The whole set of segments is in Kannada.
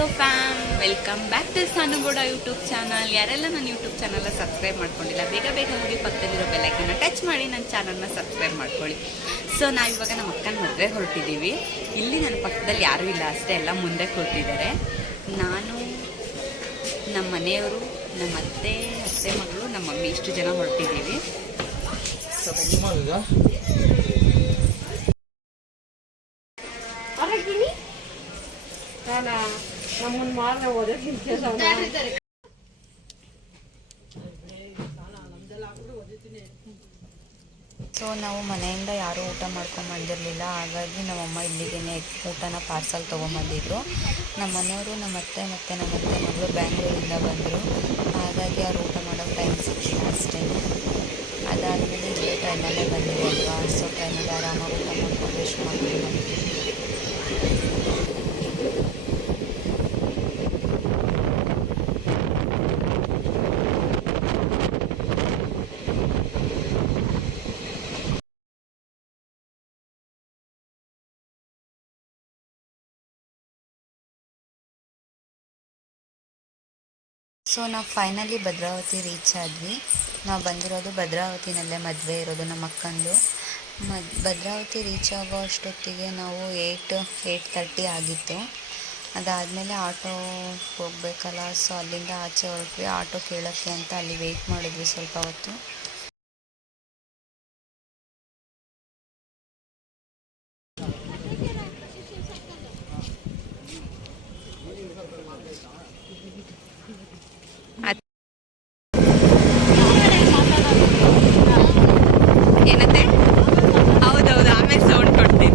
Hello fam, welcome back to Sanu Gowda YouTube channel. ಯಾರೆಲ್ಲ ನನ್ನ ಯೂಟ್ಯೂಬ್ ಚಾನಲ್ನ ಸಬ್ಸ್ಕ್ರೈಬ್ ಮಾಡ್ಕೊಂಡಿಲ್ಲ, ಬೇಗ ಬೇಗ ಹೋಗಿ ಪಕ್ಕದಲ್ಲಿರೋ ಬೆಲ್ಲೈಕನ್ನ ಟಚ್ ಮಾಡಿ ನನ್ನ ಚಾನಲ್ನ ಸಬ್ಸ್ಕ್ರೈಬ್ ಮಾಡ್ಕೊಳ್ಳಿ. ಸೊ ನಾವಿವಾಗ ನಮ್ಮ ಅಕ್ಕನ ಮದುವೆ ಹೊರಟಿದ್ದೀವಿ. ಇಲ್ಲಿ ನನ್ನ ಪಕ್ಕದಲ್ಲಿ ಯಾರೂ ಇಲ್ಲ, ಅಷ್ಟೇ ಎಲ್ಲ ಮುಂದೆ ಕೂತಿದ್ದಾರೆ. ನಾನು, ನಮ್ಮ ಮನೆಯವರು, ನಮ್ಮ ಅತ್ತೆ ಮಗಳು, ನಮ್ಮ ಮಮ್ಮಿ ಇಷ್ಟು ಜನ ಹೊರಟಿದ್ದೀವಿ. ಸೊ ಸೊ ನಾವು ಮನೆಯಿಂದ ಯಾರೂ ಊಟ ಮಾಡ್ಕೊಂಡು ಬಂದಿರಲಿಲ್ಲ, ಹಾಗಾಗಿ ನಮ್ಮಮ್ಮ ಇಲ್ಲಿಗೆ ಊಟನ ಪಾರ್ಸಲ್ ತೊಗೊಂಬಂದಿದ್ರು. ನಮ್ಮ ಮನೆಯವರು, ನಮ್ಮ ಅತ್ತೆ ಮತ್ತು ನಮ್ಮ ಅತ್ತೆ ಮಗಳು ಬ್ಯಾಂಗ್ಳೂರಿಂದ ಬಂದರು, ಹಾಗಾಗಿ ಅವ್ರು ಊಟ ಮಾಡೋಕ್ಕೆ ಟೈಮ್ ಸಿಕ್ಕಿಲ್ಲ ಅಷ್ಟೇ. ಅದಾದಮೇಲೆ ಇಲ್ಲೇ ಟ್ರೈನಲ್ಲೇ ಬಂದಿದೆ ಅಲ್ವಾ, ಸೊ ಟ್ರೈನಲ್ಲಿ ಆರಾಮಾಗಿ ಊಟ ಮಾಡ್ಕೊಂಡು ಎಷ್ಟು ಮಾಡ್ಕೊಂಡು ಸೊ ನಾವು ಫೈನಲಿ ಭದ್ರಾವತಿ ರೀಚ್ ಆದ್ವಿ. ನಾವು ಬಂದಿರೋದು ಭದ್ರಾವತಿನಲ್ಲೇ ಮದುವೆ ಇರೋದು ನಮ್ಮ ಅಕ್ಕಂದು. ಭದ್ರಾವತಿ ರೀಚ್ ಆಗೋ ಅಷ್ಟೊತ್ತಿಗೆ ನಾವು 8:30 ಆಗಿತ್ತು. ಅದಾದಮೇಲೆ ಆಟೋ ಹೋಗಬೇಕಲ್ಲ, ಸೊ ಅಲ್ಲಿಂದ ಆಚೆ ಹೊರಟ್ವಿ ಆಟೋ ಕೇಳೋಕ್ಕೆ ಅಂತ. ಅಲ್ಲಿ ವೆಯ್ಟ್ ಮಾಡಿದ್ವಿ ಸ್ವಲ್ಪ ಹೊತ್ತು. ಏನಂತೆ? ಹೌದೌದು, ಆಮೇಲೆ ಸೌಂಡ್ ಕೊಡ್ತೀನಿ.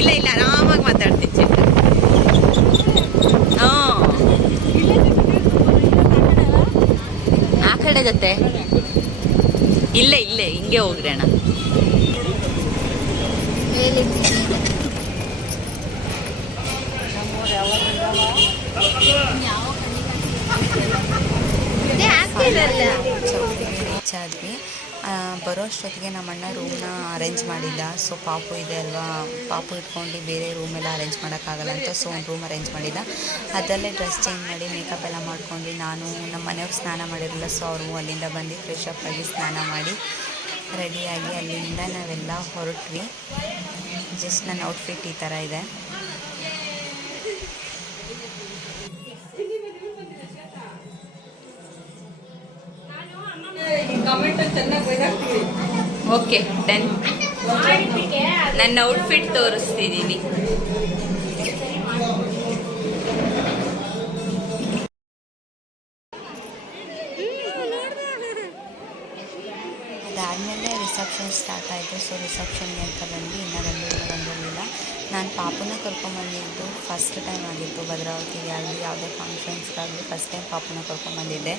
ಇಲ್ಲ ಇಲ್ಲ, ಆರಾಮಾಗಿ ಮಾತಾಡ್ತೀನಿ. ಹಾಂ, ಆ ಕಡೆ ಜೊತೆ ಇಲ್ಲೇ ಹಿಂಗೆ ಹೋಗ್ರಿ ಅಣ್ಣ. ರೀಚ್ ಆದ್ವಿ. ಬರೋ ಅಷ್ಟೊತ್ತಿಗೆ ನಮ್ಮ ಅಣ್ಣ ರೂಮ್ನ ಅರೇಂಜ್ ಮಾಡಿದ್ದ. ಸೊ ಪಾಪು ಇದೆ ಅಲ್ವಾ, ಪಾಪು ಇಟ್ಕೊಂಡು ಬೇರೆ ರೂಮೆಲ್ಲ ಅರೇಂಜ್ ಮಾಡೋಕ್ಕಾಗಲ್ಲ ಅಂತ, ಸೊ ಒಂದು ರೂಮ್ ಅರೇಂಜ್ ಮಾಡಿದ್ದ. ಅದರಲ್ಲೇ ಡ್ರೆಸ್ ಚೇಂಜ್ ಮಾಡಿ ಮೇಕಪ್ ಎಲ್ಲ ಮಾಡ್ಕೊಂಡು ನಾನು, ನಮ್ಮ ಮನೆಯವ್ರು ಸ್ನಾನ ಮಾಡಿರಲಿಲ್ಲ, ಸೊ ಅವರು ಅಲ್ಲಿಂದ ಬಂದು ಫ್ರೆಶ್ ಅಪ್ ಆಗಿ ಸ್ನಾನ ಮಾಡಿ ರೆಡಿಯಾಗಿ ಅಲ್ಲಿಂದ ನಾವೆಲ್ಲ ಹೊರಟ್ವಿ. ಜಸ್ಟ್ ನನ್ನ ಔಟ್ಫಿಟ್ ಈ ಥರ ಇದೆ. Okay done. ನನ್ನ ಔಟ್ಫಿಟ್ ತೋರಿಸ್ತಿದ್ದೀನಿ. ಅದಾದಮೇಲೆ ರಿಸೆಪ್ಷನ್ ಸ್ಟಾರ್ಟ್ ಆಯಿತು. ಸೊ ರಿಸೆಪ್ಷನ್ಗೆ ಅಂತ ಬಂದು ಇನ್ನೂ ಬಂದಿರಲಿಲ್ಲ. ನಾನು ಪಾಪುನ ಕರ್ಕೊಂಬಂದಿದ್ದು ಫಸ್ಟ್ ಟೈಮ್ ಆಗಿತ್ತು ಭದ್ರಾವತಿಗೆ ಆಗಲಿ ಯಾವುದೇ ಫಂಕ್ಷನ್ಸ್ಗಾಗಲಿ ಫಸ್ಟ್ ಟೈಮ್ ಪಾಪುನ ಕರ್ಕೊಂಬಂದಿದ್ದೆ.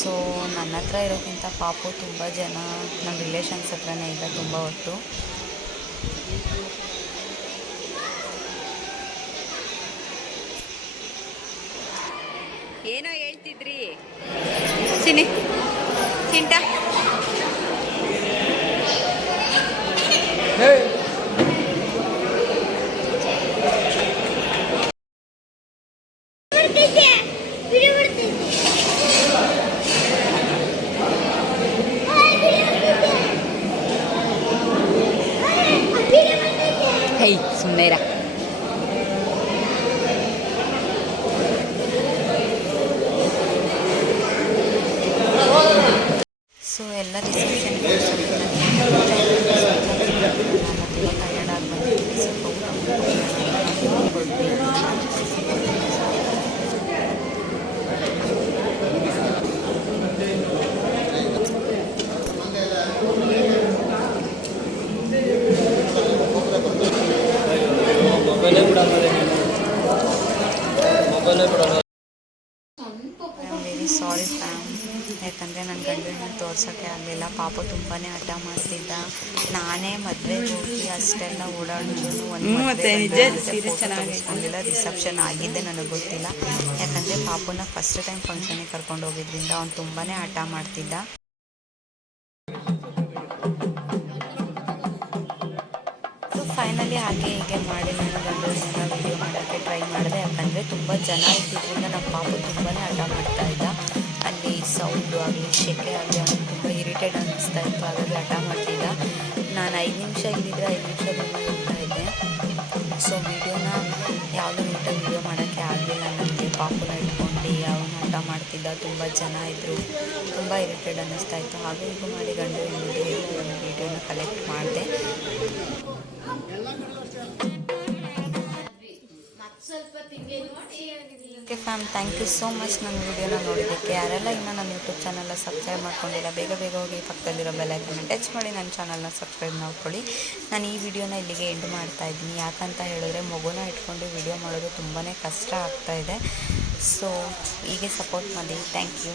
ಸೊ ನನ್ನ ಹತ್ರ ಇರೋಕ್ಕಿಂತ ಪಾಪು ತುಂಬ ಜನ ನಮ್ಮ ರಿಲೇಷನ್ಸ್ ಹತ್ರನೇ ಇದೆ ತುಂಬ ಹೊತ್ತು. ಏನೋ ಹೇಳ್ತಿದ್ರಿ ಸಿನಿ ಚಿಂಟ? ಹೇ ಸುಮ್ಮನೆ ಇರ. ಸೊ ಎಲ್ಲ ರಿಸೆಪ್ಷನ್ ಟಯರ್ಡ್ ಆಗಿ ಬಂದಿದ್ವಿ. ಸ್ವಲ್ಪ ವೆರಿ ಸಾರಿ ಫ್ಯಾಮ್, ಯಾಕಂದರೆ ನನ್ನ ಗಂಡನ ತೋರ್ಸೋಕ್ಕೆ ಆಗಲಿಲ್ಲ. ಪಾಪ ತುಂಬಾ ಹಠ ಮಾಡ್ತಿದ್ದ. ನಾನೇ ಮದುವೆಗೆ ಹೋಗಿ ಅಷ್ಟೆಲ್ಲ ಓಡಾಡಿದ್ರು ಒಂದು ರಿಸೆಪ್ಷನ್ ಆಗಿದ್ದೆ ನನಗೆ ಗೊತ್ತಿಲ್ಲ. ಯಾಕಂದರೆ ಪಾಪುನ ಫಸ್ಟ್ ಟೈಮ್ ಫಂಕ್ಷನಿಗೆ ಕರ್ಕೊಂಡು ಹೋಗಿದ್ರಿಂದ ಅವ್ನು ತುಂಬಾ ಹಠ ಮಾಡ್ತಿದ್ದ. ಸೊ ಫೈನಲಿ ಹಾಗೆ ಹೀಗೆ ಮಾಡಿ ನಾನು ಗಂಡನ ವೀಡಿಯೋ ಮಾಡೋಕ್ಕೆ ಟ್ರೈ ಮಾಡಿದೆ. ಯಾಕಂದರೆ ತುಂಬ ಜನ ಇದ್ದಿದ್ದರಿಂದ ನಮ್ಮ ಪಾಪು ತುಂಬಾ ಹಠ ಮಾಡ್ತಾ ಇದ್ದ. ಅಲ್ಲಿ ಸೌಂಡು ಆಗಲಿ ಸೆಕೆ ಆಗಲಿ ಅವನಿಗೆ ತುಂಬ ಇರಿಟೇಟ್ ಅನ್ನಿಸ್ತಾ ಇತ್ತು. ಹಾಗಾಗಿ ಹಠ ಮಾಡ್ತಿದ್ದ. ನಾನು 5 ನಿಮಿಷ ಇಲ್ಲಿದ್ದರೆ 5 ನಿಮಿಷ ರೂಮಲ್ಲಿ ಹೋಗ್ತಾ ಇದ್ದೆ. ಸೊ ವೀಡಿಯೋನ ಯಾವುದೂ ನೀಟಾಗಿ ವೀಡಿಯೋ ಮಾಡೋಕ್ಕೆ ಆಗಲಿಲ್ಲ ನನಗೆ. ಪಾಪುನ ಇಟ್ಕೊಂಡು ಅವನು ಹಠ ಮಾಡ್ತಿದ್ದ. ತುಂಬ ಜನ ಇದ್ದರು, ತುಂಬ ಇರಿಟೇಟ್ ಅನ್ನಿಸ್ತಾ ಇತ್ತು. ಹಾಗೆ ಹೀಗೆ ಮಾಡಿ ಗಂಡು ಹೆಣ್ಣಿಗೆ ಒಂದು ವೀಡಿಯೋನ ಕಲೆಕ್ಟ್ ಮಾಡಿದೆ. Okay fam, thank you so much ನನ್ನ ವೀಡಿಯೋನ ನೋಡಿದ್ದಕ್ಕೆ. ಯಾರೆಲ್ಲ ಇನ್ನೂ ನನ್ನ ಯೂಟ್ಯೂಬ್ ಚಾನಲ್ನ ಸಬ್ಸ್ಕ್ರೈಬ್ ಮಾಡ್ಕೊಂಡಿಲ್ಲ, ಬೇಗ ಬೇಗ ಹೋಗಿ ಪಕ್ಕದಲ್ಲಿರೋ ಬೆಲ್ಲೈಕನ್ನ ಟಚ್ ಮಾಡಿ ನನ್ನ ಚಾನಲ್ನ ಸಬ್ಸ್ಕ್ರೈಬ್ ಮಾಡ್ಕೊಳ್ಳಿ. ನಾನು ಈ ವಿಡಿಯೋನ ಇಲ್ಲಿಗೆ ಎಂಡ್ ಮಾಡ್ತಾ ಇದ್ದೀನಿ. ಯಾಕಂತ ಹೇಳಿದ್ರೆ ಮಗುನ ಇಟ್ಕೊಂಡು ವಿಡಿಯೋ ಮಾಡೋದು ತುಂಬಾ ಕಷ್ಟ ಆಗ್ತಾಯಿದೆ. ಸೊ ಹೀಗೆ ಸಪೋರ್ಟ್ ಮಾಡಿ. Thank you.